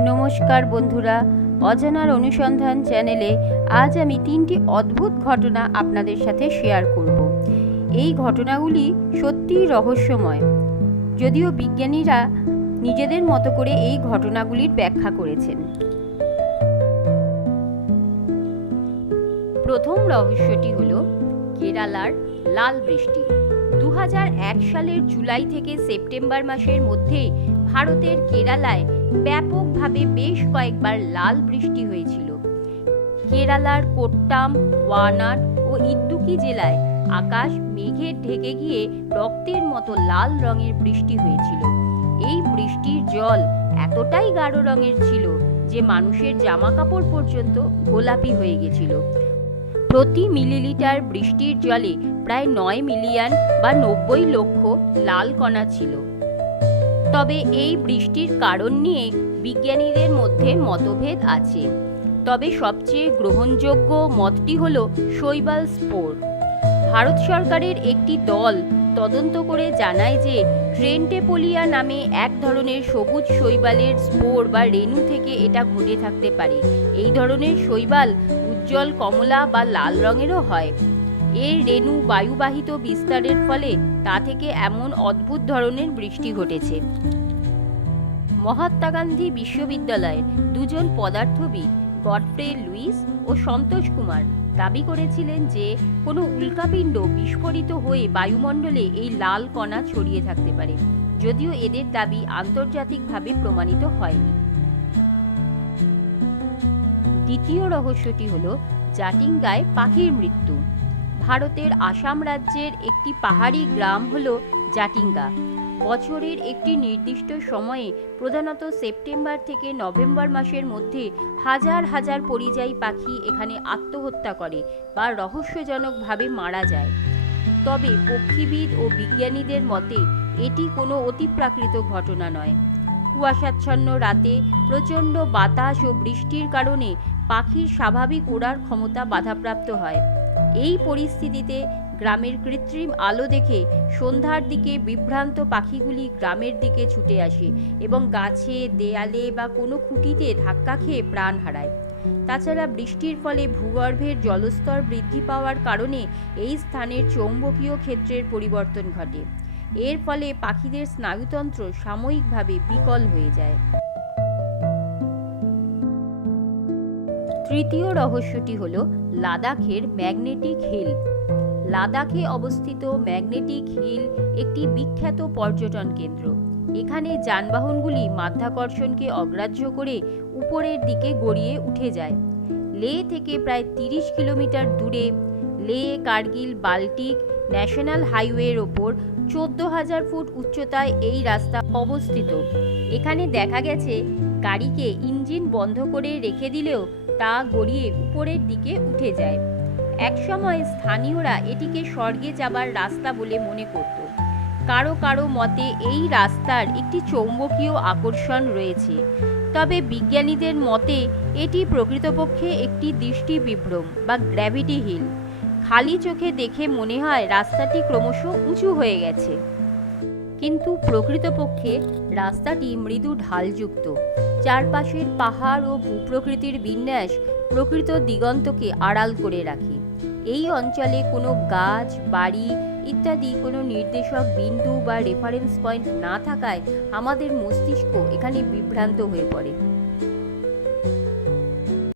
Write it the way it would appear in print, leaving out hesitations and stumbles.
নমস্কার বন্ধুরা, অজানার অনুসন্ধান চ্যানেলে আজ আমি 3টি অদ্ভুত ঘটনা আপনাদের সাথে শেয়ার করব। এই ঘটনাগুলি সত্যিই রহস্যময়, যদিও বিজ্ঞানীরা নিজেদের মতো করে এই ঘটনাগুলির ব্যাখ্যা করেছেন। প্রথম রহস্যটি হলো কেরালার লাল বৃষ্টি। 2001 সালের জুলাই থেকে সেপ্টেম্বর মাসের মধ্যে ভারতের কেরালায় ব্যাপকভাবে বেশ কয়েকবার লাল বৃষ্টি হয়েছিল। কেরালার কোট্টাম, ওয়ানাড ও ইদ্দুকি জেলায় আকাশ মেঘে ঢেকে গিয়ে রক্তের মতো লাল রঙের বৃষ্টি হয়েছিল। এই বৃষ্টির জল এতটাই গাঢ় রঙের ছিল যে মানুষের জামা কাপড় পর্যন্ত গোলাপি হয়ে গেছিল। প্রতি মিলিলিটার বৃষ্টির জলে প্রায় 9 মিলিয়ন বা 90 লক্ষ লাল কণা ছিল। তবে এই বৃষ্টির কারণ নিয়ে বিজ্ঞানীদের মধ্যে মতভেদ আছে। তবে সবচেয়ে গ্রহণযোগ্য মতটি হল শৈবাল স্পোর। ভারত সরকারের একটি দল তদন্ত করে জানায় যে ট্রেন্টেপোলিয়া নামে এক ধরনের সবুজ শৈবালের স্পোর বা রেণু থেকে এটা ঘটে থাকতে পারে। এই ধরনের শৈবাল উজ্জ্বল কমলা বা লাল রঙেরও হয়। এর রেণু বায়ুবাহিত বিস্তারের ফলে তা থেকে এমন অদ্ভুত ধরনের বৃষ্টি ঘটেছে। মহাত্মা গান্ধী বিশ্ববিদ্যালয়ের দুজন পদার্থবিদ গডফ্রে লুইস ও সন্তোষ কুমার দাবি করেছিলেন যে কোনো উল্কাপিণ্ড বিস্ফোরিত হয়ে বায়ুমণ্ডলে এই লাল কণা ছড়িয়ে থাকতে পারে, যদিও এদের দাবি আন্তর্জাতিকভাবে প্রমাণিত হয়নি। দ্বিতীয় রহস্যটি হল জাটিঙ্গায় পাখির মৃত্যু। ভারতের আসাম রাজ্যের একটি পাহাড়ি গ্রাম হল জাটিঙ্গা। বছরের একটি নির্দিষ্ট সময়ে, প্রধানত সেপ্টেম্বর থেকে নভেম্বর মাসের মধ্যে হাজার হাজার পরিযায়ী পাখি এখানে আত্মহত্যা করে বা রহস্যজনকভাবে মারা যায়। তবে পক্ষীবিদ ও বিজ্ঞানীদের মতে এটি কোনো অতিপ্রাকৃত ঘটনা নয়। কুয়াশাচ্ছন্ন রাতে প্রচণ্ড বাতাস ও বৃষ্টির কারণে পাখির স্বাভাবিক ওড়ার ক্ষমতা বাধাপ্রাপ্ত হয়। এই পরিস্থিতিতে গ্রামের কৃত্রিম আলো দেখে সন্ধ্যার দিকে বিভ্রান্ত পাখিগুলি গ্রামের দিকে ছুটে আসে এবং গাছে, দেয়ালে বা কোনো খুঁটিতে ধাক্কা খেয়ে প্রাণ হারায়। তাছাড়া বৃষ্টির ফলে ভূগর্ভের জলস্তর বৃদ্ধি পাওয়ার কারণে এই স্থানের চৌম্বকীয় ক্ষেত্রের পরিবর্তন ঘটে। এর ফলে পাখিদের স্নায়ুতন্ত্র সাময়িকভাবে বিকল হয়ে যায়। তৃতীয় রহস্যটি হল লাদাখের ম্যাগনেটিক হিল। লাদাখে অবস্থিত ম্যাগনেটিক হিল একটি বিখ্যাত পর্যটন কেন্দ্র। এখানে যানবাহনগুলি মাধ্যাকর্ষণকে অগ্রাহ্য করে উপরের দিকে গড়িয়ে উঠে যায়। লে থেকে প্রায় 30 কিলোমিটার দূরে লে কার্গিল বাল্টিক ন্যাশনাল হাইওয়ের ওপর 14,000 ফুট উচ্চতায় এই রাস্তা অবস্থিত। এখানে দেখা গেছে গাড়িকে ইঞ্জিন বন্ধ করে রেখে দিলেও তা গড়িয়ে উপরের দিকে উঠে যায়। একসময় স্থানীয়রা এটিকে স্বর্গে যাবার রাস্তা বলে মনে করত। কারো কারো মতে এই রাস্তার একটি চৌম্বকীয় আকর্ষণ রয়েছে। তবে বিজ্ঞানীদের মতে এটি প্রকৃতপক্ষে একটি দৃষ্টি বিভ্রম বা গ্র্যাভিটি হিল। খালি চোখে দেখে মনে হয় রাস্তাটি ক্রমশ উঁচু হয়ে গেছে, কিন্তু প্রকৃতপক্ষে রাস্তাটি মৃদু ঢালযুক্ত। চারপাশের পাহাড় ও ভূপ্রকৃতির বিন্যাস প্রকৃত দিগন্তকে আড়াল করে রাখে। এই অঞ্চলে কোনো গাছ, বাড়ি ইত্যাদি কোনো নির্দেশক বিন্দু বা রেফারেন্স পয়েন্ট না থাকায় আমাদের মস্তিষ্ক এখানে বিভ্রান্ত হয়ে পড়ে।